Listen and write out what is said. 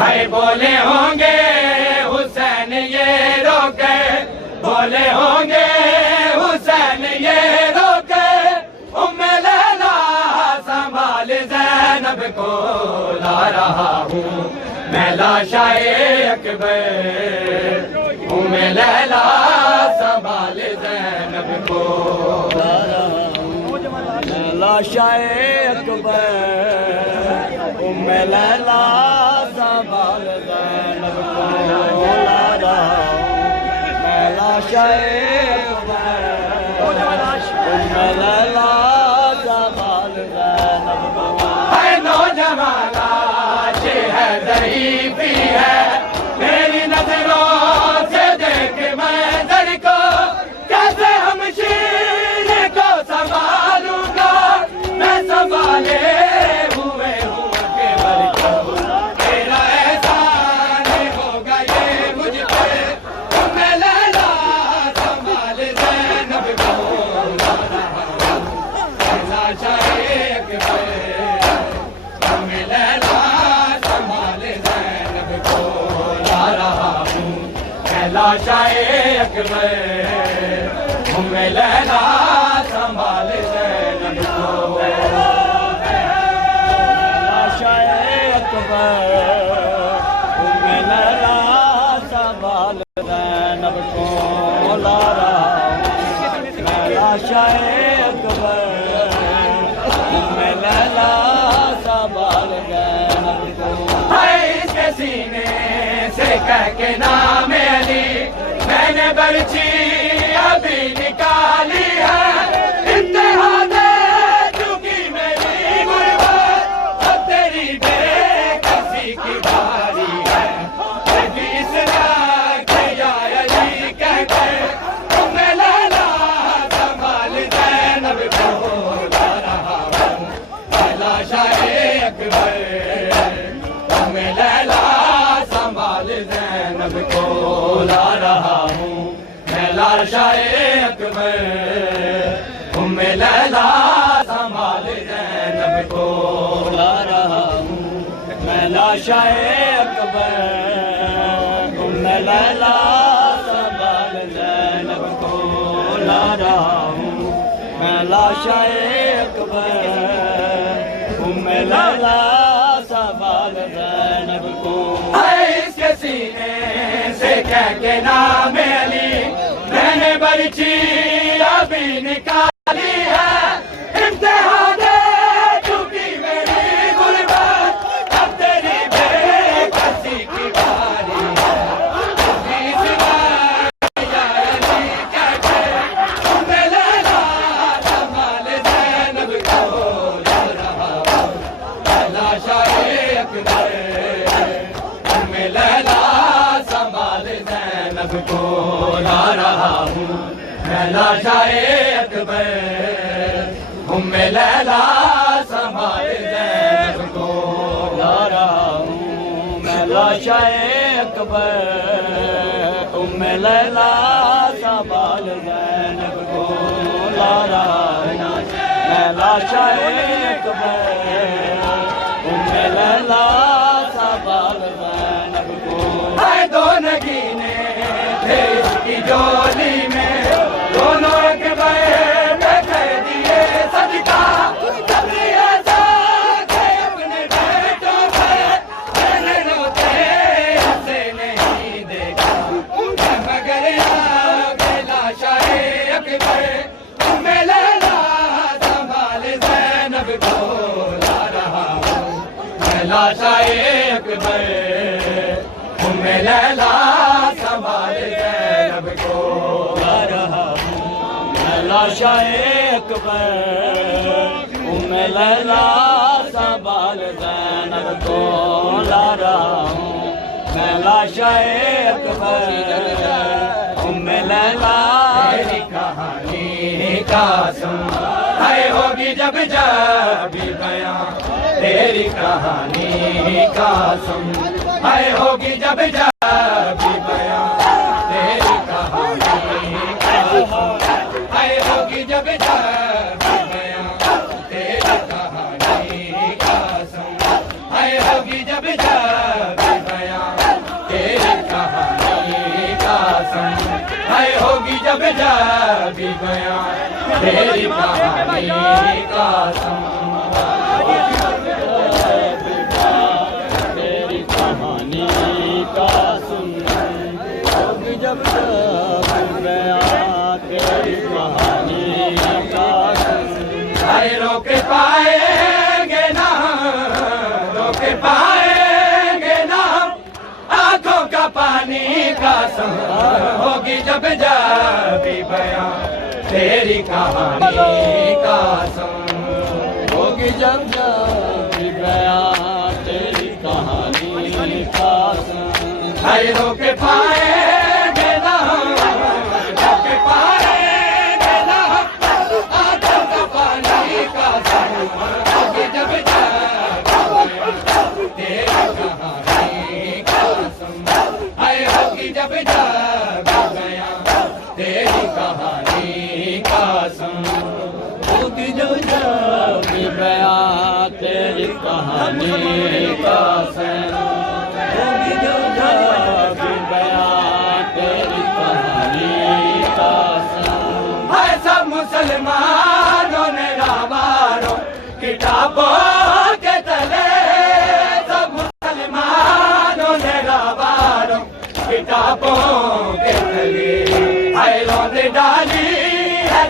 ہے بولے ہوں گے حسین یہ روکے، بولے ہوں گے حسین یہ روکے، ام لیلا سنبھال زینب کو لا رہا ہوں میں لاشائے اکبر، ام لیلا سنبھال زینب کو لا رہا ہوں میں لاشائے اکبر، ام لیلا سنبھال زینب کو لا رہا ہوں میں لاشائے اکبر، ام لیلا سنبھال زینب کو۔ ہے نوجوان لاش ہے ضعیفی ہے، میری نظروں سے دیکھ منظر کو، کیسے ہمشیر کو سنبھالوں گا میں سنبھالے ہوئے ہوں اکبر کو، تیرا احسان ہوگا یہ مجھ پہ، ام لیلا سنبھال زینب کو لا رہا ہوں میں لاشائے اکبر، ام لیلا سنبھال زینب کو لا رہا ہوں میں لاشائے اکبر، ام لیلا سنبھال زینب کو لاشائے اکبر، ام لیلا سنبھال زینب کو لا رہا ہوں میں لاشائے اکبر، ام لیلا سنبھال زینب کو۔ ہے اس کے سینے سے کہہ کے نام علی میں نے برچی ابھی نکالی ہے، انتہا دے چکی میری غربت، اب تیری بے کسی کی باری ہے، اس طرح کہ یا علی کہہ کے ام لیلا سنبھال زینب کو لا رہا ہوں میں لاشائے اکبر، ام لیلا سنبھال زینب کو لا رہا ہوں میں لاشائے اکبر، ام لیلا سنبھال زینب کو لا رہا ہوں میں لاشائے اکبر، ام لیلا سنبھال زینب کو لا رہا ہوں میں لاشائے اکبر، ام لیلا سنبھال زینب کو۔ ہے اس کے سینے سے کہہ کے نام علی میں نے برچی ابھی نکالی ہے، انتہا دے چکی میری غربت، اب تیری بے کسی کی باری ہے، اس بار یا علی کہہ کے ام لیلا سنبھال زینب کو لا رہا ہوں میں لاشائے اکبر، ام لیلا سنبھال زینب کو لا رہا ہوں میں لاشائے اکبر، ام لیلا سنبھال زینب کو لا رہا ہوں میں لاشائے اکبر، ام لیلا سنبھال زینب کو لا رہا ہوں میں لاشائے اکبر، ام لیلا سنبھال زینب کو۔ ہے دو نگینے تھے اس کی جولی میں، دونوں اکبر پہ کر دیے صدقہ، جبری ایسا کہ اپنے بیٹوں پہ میں نے روتے اسے نہیں دیکھا، مگر آگے لاشائے اکبر، ام لیلا سنبھال زینب کو لا رہا ہوں میں لاشائے اکبر، ام لیلا سنبھال زینب کو لا رہا ہوں میں لاشائے اکبر، ام لیلا سنبھال زینب کو لا رہا ہوں میں لاشائے اکبر، ام لیلا تیری کہانی کا سن ہے ہوگی جب جب بھی بیان، تیری کہانی کا سن ہے ہوگی جب جب بھی بیان، تیری کہانی کا سن ہے ہوگی جب جب بھی بیان، تیری کہانی کا سن ہے ہوگی جب جب بھی بیان۔ جب جب بیان تیری کہانی کا سن تیری کہانی کا سن ہوگی جب جب بیان تیری کہانی کا سن آئے روک پائیں گے نہ روک پائیں گے نہ آنکھوں کا پانی کا سہر ہوگی جب جب بیان تیری کہانی کا سن ہوگی جب جب بیان تیری کہانی کا سن آئے روک پائیں گے نہ روک پائیں گے نہ آنکھوں کا پانی کا سہر ہوگی جب جب بیان تیری کہانی کا سن آئے ہوگی جب جب بیان تیری کہانی کا سن ہوگی جب جب بیان تیری کہانی کا سن ہوگی جب جب بیان تیری کہانی کا سن ہے سب مسلمانوں نے راواروں کتابوں کے تلے سب مسلمانوں نے راواروں کتابوں کے تلے ہے روند ڈالی ہے